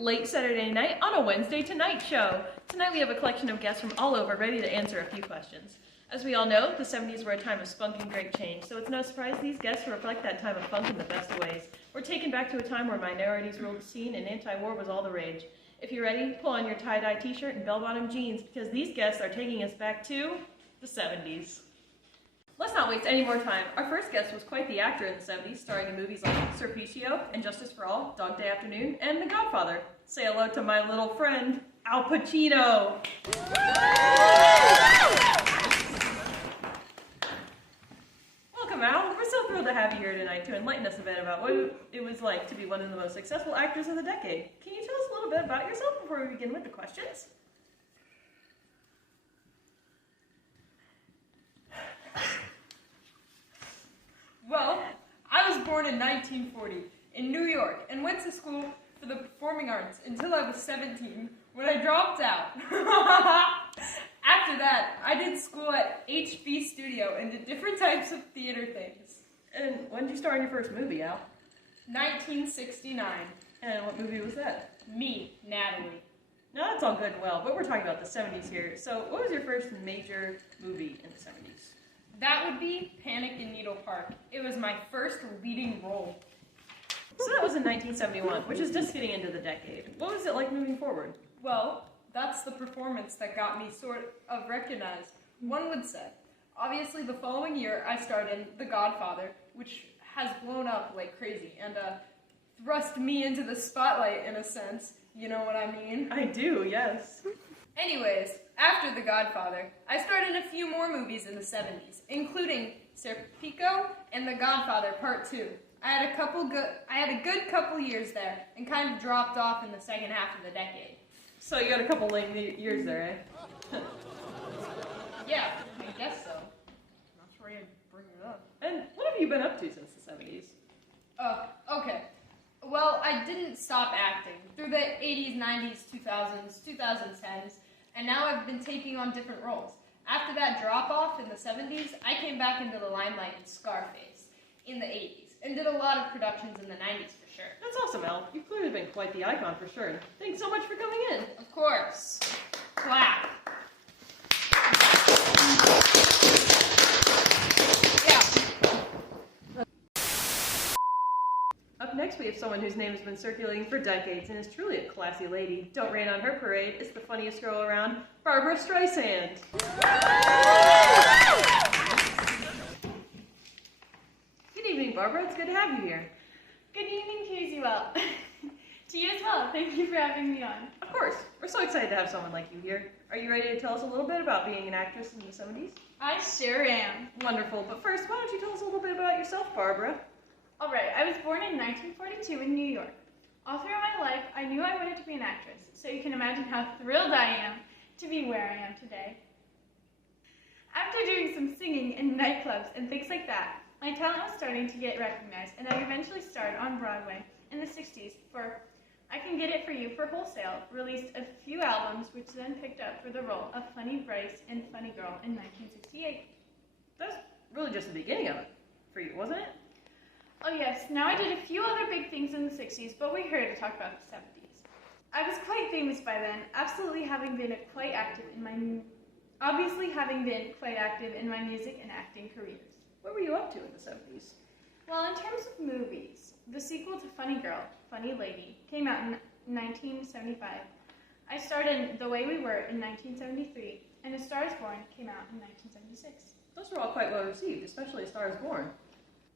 late Saturday night on a Wednesday Tonight Show. Tonight we have a collection of guests from all over ready to answer a few questions. As we all know, the 70s were a time of spunk and great change, so it's no surprise these guests reflect that time of funk in the best of ways. We're taken back to a time where minorities ruled the scene and anti-war was all the rage. If you're ready, pull on your tie-dye t-shirt and bell-bottom jeans, because these guests are taking us back to the 70s. Let's not waste any more time. Our first guest was quite the actor in the 70s, starring in movies like Sir Pacino and Justice for All, Dog Day Afternoon, and The Godfather. Say hello to my little friend, Al Pacino. Welcome, Al. We're so thrilled to have you here tonight to enlighten us a bit about what it was like to be one of the most successful actors of the decade. Can you tell us a little bit about yourself before we begin with the questions? Well, I was born in 1940 in New York and went to school for the performing arts until I was 17 when I dropped out. After that, I did school at HB Studio and did different types of theater things. And when did you star in your first movie, Al? 1969. And what movie was that? Me, Natalie. No, that's all good and well, but we're talking about the 70s here. So what was your first major movie in the 70s? That would be Panic in Needle Park. It was my first leading role. So that was in 1971, which is just getting into the decade. What was it like moving forward? Well, that's the performance that got me sort of recognized, one would say. Obviously, the following year, I starred in The Godfather, which has blown up like crazy, and thrust me into the spotlight in a sense. You know what I mean? I do, yes. Anyways, after The Godfather, I starred in a few more movies in the 70s, including Serpico and The Godfather Part 2. I had a good couple years there, and kind of dropped off in the second half of the decade. So you got a couple lame years there, eh? Yeah, I guess so. Not sure I'd bring it up. And what have you been up to since the 70s? Okay. Well, I didn't stop acting through the 80s, 90s, 2000s, 2010s, and now I've been taking on different roles. After that drop-off in the 70s, I came back into the limelight in Scarface in the 80s, and did a lot of productions in the 90s for sure. That's awesome, Al. You've clearly been quite the icon for sure. Thanks so much for coming in. Of course. Clap. Up next, we have someone whose name has been circulating for decades and is truly a classy lady. Don't rain on her parade. It's the funniest girl around, Barbra Streisand. Good evening, Barbra. It's good to have you here. Good evening to you as well. To you as well. Thank you for having me on. Of course. We're so excited to have someone like you here. Are you ready to tell us a little bit about being an actress in the 70s? I sure am. Wonderful. But first, why don't you tell us a little bit about yourself, Barbra? All right, I was born in 1942 in New York. All throughout my life, I knew I wanted to be an actress, so you can imagine how thrilled I am to be where I am today. After doing some singing in nightclubs and things like that, my talent was starting to get recognized, and I eventually starred on Broadway in the 60s for I Can Get It For You for Wholesale, released a few albums, which then picked up for the role of Funny Bryce in Funny Girl in 1968. That's really just the beginning of it for you, wasn't it? Oh yes, now I did a few other big things in the 60s, but we're here to talk about the 70s. I was quite famous by then, obviously having been quite active in my music and acting careers. What were you up to in the 70s? Well, in terms of movies, the sequel to Funny Girl, Funny Lady, came out in 1975. I starred in The Way We Were in 1973, and A Star Is Born came out in 1976. Those were all quite well received, especially A Star Is Born.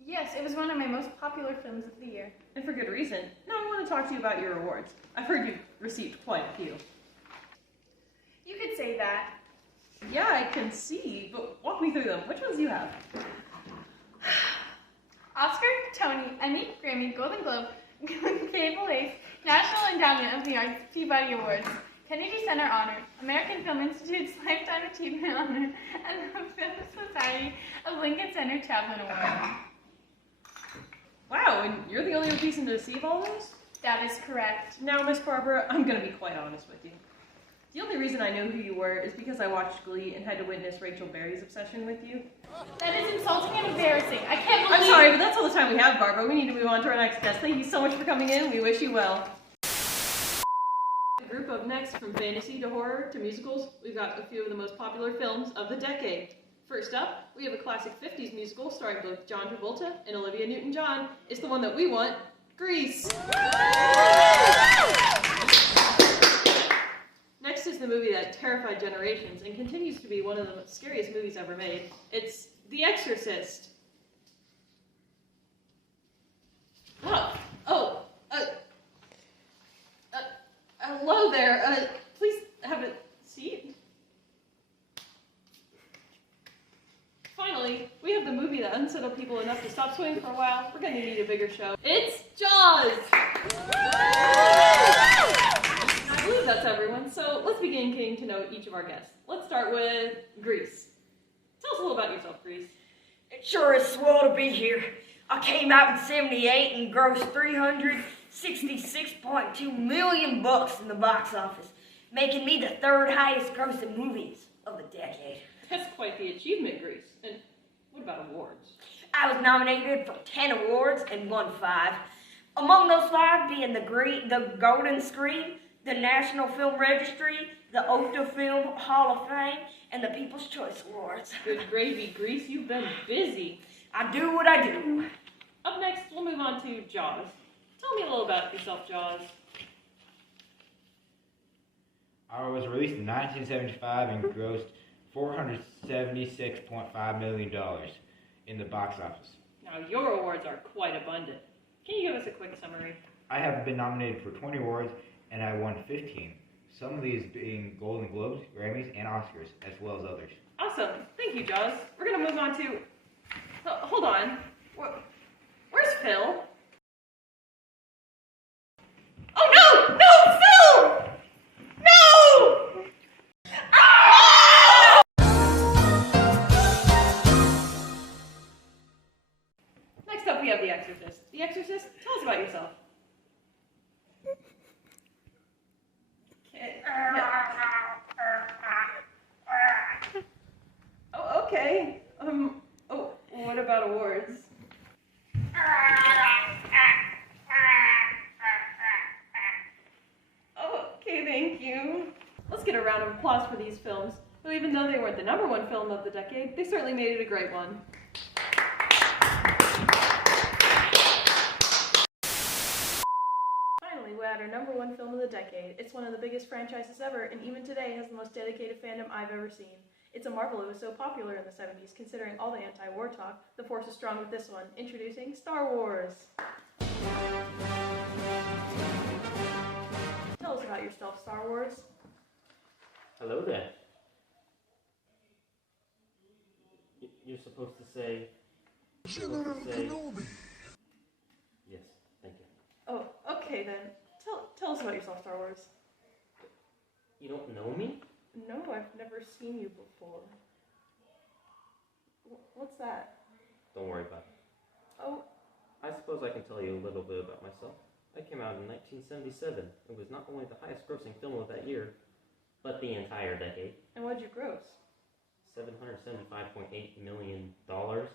Yes, it was one of my most popular films of the year. And for good reason. Now I want to talk to you about your awards. I've heard you've received quite a few. You could say that. Yeah, I can see, but walk me through them. Which ones do you have? Oscar, Tony, Emmy, Grammy, Golden Globe, Cable Ace, National Endowment of the Arts, Peabody Awards, Kennedy Center Honor, American Film Institute's Lifetime Achievement Honor, and the Film Society of Lincoln Center Chaplin Award. Wow, and you're the only person to receive all those? That is correct. Now, Miss Barbra, I'm going to be quite honest with you. The only reason I know who you were is because I watched Glee and had to witness Rachel Berry's obsession with you. That is insulting and embarrassing. I can't believe— I'm sorry, but that's all the time we have, Barbra. We need to move on to our next guest. Thank you so much for coming in. We wish you well. group. Up next, from fantasy to horror to musicals, we've got a few of the most popular films of the decade. First up, we have a classic 50s musical starring both John Travolta and Olivia Newton-John. It's the one that we want, Grease. Next is the movie that terrified generations and continues to be one of the scariest movies ever made. It's The Exorcist. Hello there. Please have a seat. Finally, we have the movie that unsettled people enough to stop swimming for a while. We're going to need a bigger show. It's Jaws! I believe that's everyone, so let's begin getting to know each of our guests. Let's start with Grease. Tell us a little about yourself, Grease. It sure is swell to be here. I came out in '78 and grossed $366.2 million in the box office, making me the third highest grossing movies of the decade. That's quite the achievement, Grease. And what about awards? I was nominated for 10 awards and won 5. Among those 5 being the Golden Screen, the National Film Registry, the Oyster Film Hall of Fame, and the People's Choice Awards. Good gravy, Grease. You've been busy. I do what I do. Up next, we'll move on to Jaws. Tell me a little about yourself, Jaws. I was released in 1975 and grossed $476.5 million in the box office. Now, your awards are quite abundant. Can you give us a quick summary? I have been nominated for 20 awards and I won 15. Some of these being Golden Globes, Grammys, and Oscars, as well as others. Awesome. Thank you, Jaws. We're going to move on to... hold on. Where's Phil? Oh, no! No, Phil! No! Ah! Next up, we have The Exorcist. The Exorcist, tell us about yourself. Oh, okay. What about awards? Oh, okay, thank you. Let's get a round of applause for these films, who even though they weren't the #1 film of the decade, they certainly made it a great one. Finally, we're at our #1 film of the decade. It's one of the biggest franchises ever, and even today has the most dedicated fandom I've ever seen. It's a marvel it was so popular in the 70s, considering all the anti-war talk. The force is strong with this one. Introducing Star Wars. Tell us about yourself, Star Wars. Hello there. You're supposed to say... Yes, thank you. Oh, okay then. Tell us about yourself, Star Wars. You don't know me? No, I've never seen you before. What's that? Don't worry about it. Oh, I suppose I can tell you a little bit about myself. I came out in 1977. It was not only the highest grossing film of that year, but the entire decade. and what'd you gross? $775.8 million. Wow,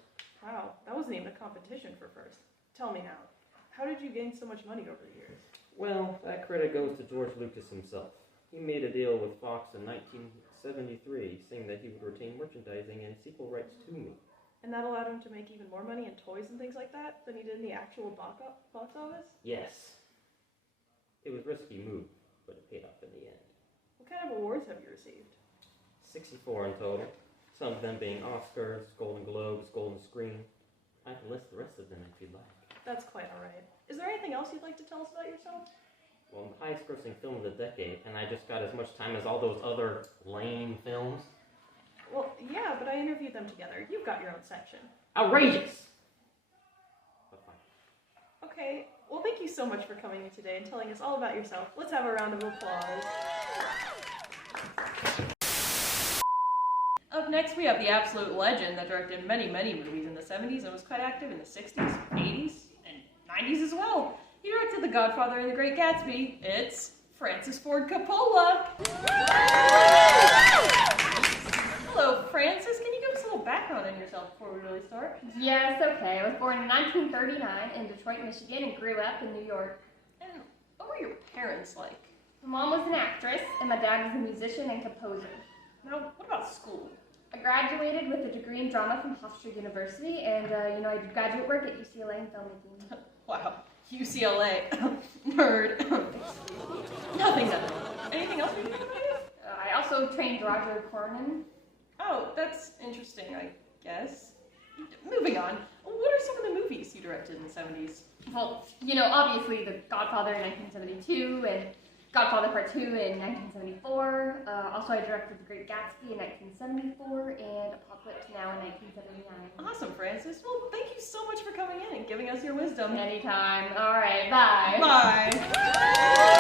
that wasn't even a competition for first. Tell me now, how did you gain so much money over the years? Well, that credit goes to George Lucas himself. He made a deal with Fox in 1973, saying that he would retain merchandising and sequel rights to me. And that allowed him to make even more money in toys and things like that than he did in the actual box office? Yes. It was a risky move, but it paid off in the end. What kind of awards have you received? 64 in total, some of them being Oscars, Golden Globes, Golden Screen. I can list the rest of them if you'd like. That's quite alright. Is there anything else you'd like to tell us about yourself? Well, I'm the highest grossing film of the decade, and I just got as much time as all those other lame films. Well, yeah, but I interviewed them together. You've got your own section. Outrageous! But fine. Okay, well thank you so much for coming in today and telling us all about yourself. Let's have a round of applause. Up next, we have the absolute legend that directed many, many movies in the 70s and was quite active in the 60s, 80s, and 90s as well. He directed The Godfather and The Great Gatsby. It's Francis Ford Coppola. Hello, Francis. Can you give us a little background on yourself before we really start? Yes, okay. I was born in 1939 in Detroit, Michigan, and grew up in New York. And what were your parents like? My mom was an actress, and my dad was a musician and composer. Now, what about school? I graduated with a degree in drama from Hofstra University, and I did graduate work at UCLA in filmmaking. Wow, UCLA. Nerd. Nothing. Anything else we can do about it? I also trained Roger Corman. Oh, that's interesting, I guess. Moving on. What are some of the movies you directed in the 70s? Well, obviously The Godfather in 1972, and Godfather Part 2 in 1974. Also, I directed The Great Gatsby in 1974, and Apocalypse Now in 1979. Awesome, Francis. Well, thank you so much for coming in and giving us your wisdom. Anytime. All right, bye. Bye.